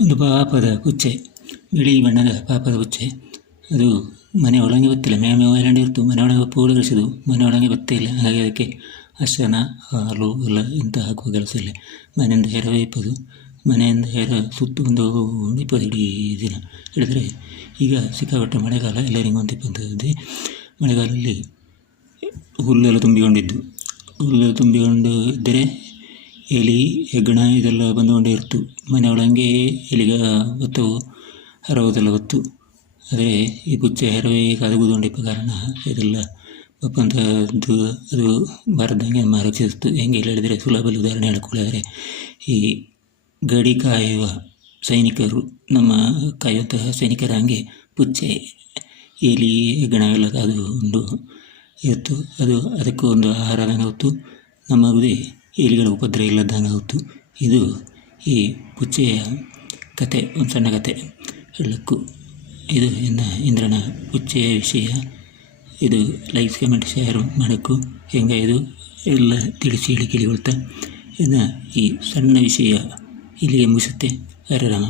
ಒಂದು ಪಾಪದ ಕುಚ್ಚೆ, ಬಿಳಿ ಬಣ್ಣದ ಪಾಪದ ಕುಚ್ಚೆ. ಅದು ಮನೆ ಒಳಗೆ ಬತ್ತಿಲ್ಲ. ಮೇ ಮೇ ಎರಡು ಇರ್ತು. ಮನೆ ಒಳಗೆ ಪೂಳು ಕಳಿಸಿದ್ದು ಮನೆ ಒಳಗೆ ಗೊತ್ತೇ ಇಲ್ಲ. ಹಾಗಾಗಿ ಅದಕ್ಕೆ ಅರ್ಶನ ಹಾಲು ಎಲ್ಲ ಇಂತಹ ಹಾಕುವ ಕೆಲಸ ಇಲ್ಲ. ಮನೆಯಿಂದ ಹೆರವೇ ಇಪ್ಪದು ಮನೆಯಿಂದ ಹೆರ ಸುತ್ತು ಒಂದು ಇಪ್ಪದು ಇಡೀ ದಿನ. ಹೇಳಿದರೆ ಈಗ ಸಿಕ್ಕಾಪಟ್ಟೆ ಮಳೆಗಾಲ. ಎಲ್ಲರಿಗೂ ಒಂದು ಇಪ್ಪಂಥದ್ದೇ ಮಳೆಗಾಲದಲ್ಲಿ ಹುಲ್ಲೆಲ್ಲ ತುಂಬಿಕೊಂಡಿದ್ದು. ಹುಲ್ಲೆಲ್ಲ ತುಂಬಿಕೊಂಡು ಇದ್ದರೆ ಎಲಿ, ಹೆಗ್ಗಣ ಇದೆಲ್ಲ ಬಂದುಕೊಂಡೇ ಇರ್ತು. ಮನೆ ಒಳಗೆ ಎಲಿಗ ಬತ್ತವು ಹರವುದೆಲ್ಲ ಬತ್ತು ಆದರೆ ಈ ಗುಚ್ಚ ಹೆರವೇ ಕಾದುಗುದುಕೊಂಡಿಪ್ಪ ಕಾರಣ ಇದೆಲ್ಲ ಬಪ್ಪಂಥದ್ದು ಅದು ಬಾರದಂಗೆ ನಮ್ಮ ರಕ್ಷಿಸ್ತು ಹೆಂಗೆ ಹೇಳಿದರೆ ಸುಲಭದಲ್ಲಿ ಉದಾಹರಣೆ ಹೇಳ್ಕೊಳ್ಳಿದರೆ ಈ ಗಡಿ ಕಾಯುವ ಸೈನಿಕರು, ನಮ್ಮ ಕಾಯುವಂತಹ ಸೈನಿಕರ ಹಂಗೆ ಪುಚ್ಚೆ, ಎಲಿ, ಹೆಗ್ಗಣ ಎಲ್ಲ ಅದು ಒಂದು ಇತ್ತು ಅದು ಅದಕ್ಕೂ ಒಂದು ಆಹಾರದಂಗೆ ಹೊತ್ತು ನಮಗುದೇ ಎಲಿಗಳ ಉಪದ್ರ ಇಲ್ಲದಂಗೆ ಆಗುತ್ತು ಇದು ಈ ಪುಚ್ಚೆಯ ಕತೆ, ಒಂದು ಸಣ್ಣ ಕತೆ. ಹೇಳಕ್ಕೂ ಇದು ಇನ್ನು ಇಂದ್ರನ ಪುಚ್ಚೆಯ ವಿಷಯ. ಇದು ಲೈಕ್ಸ್ ಕಮೆಂಟ್ ಶೇರ್ ಮಾಡೋಕ್ಕೂ ಹೆಂಗೆ ಇದು ಎಲ್ಲ ತಿಳಿಸಿ ಹೇಳಿ ಕೇಳಿಕೊಳ್ತಾ ಇನ್ನು ಈ ಸಣ್ಣ ವಿಷಯ ಇಲ್ಲಿಗೆ ಮುಗಿಸುತ್ತೆ. ಹರೇ ರಾಮ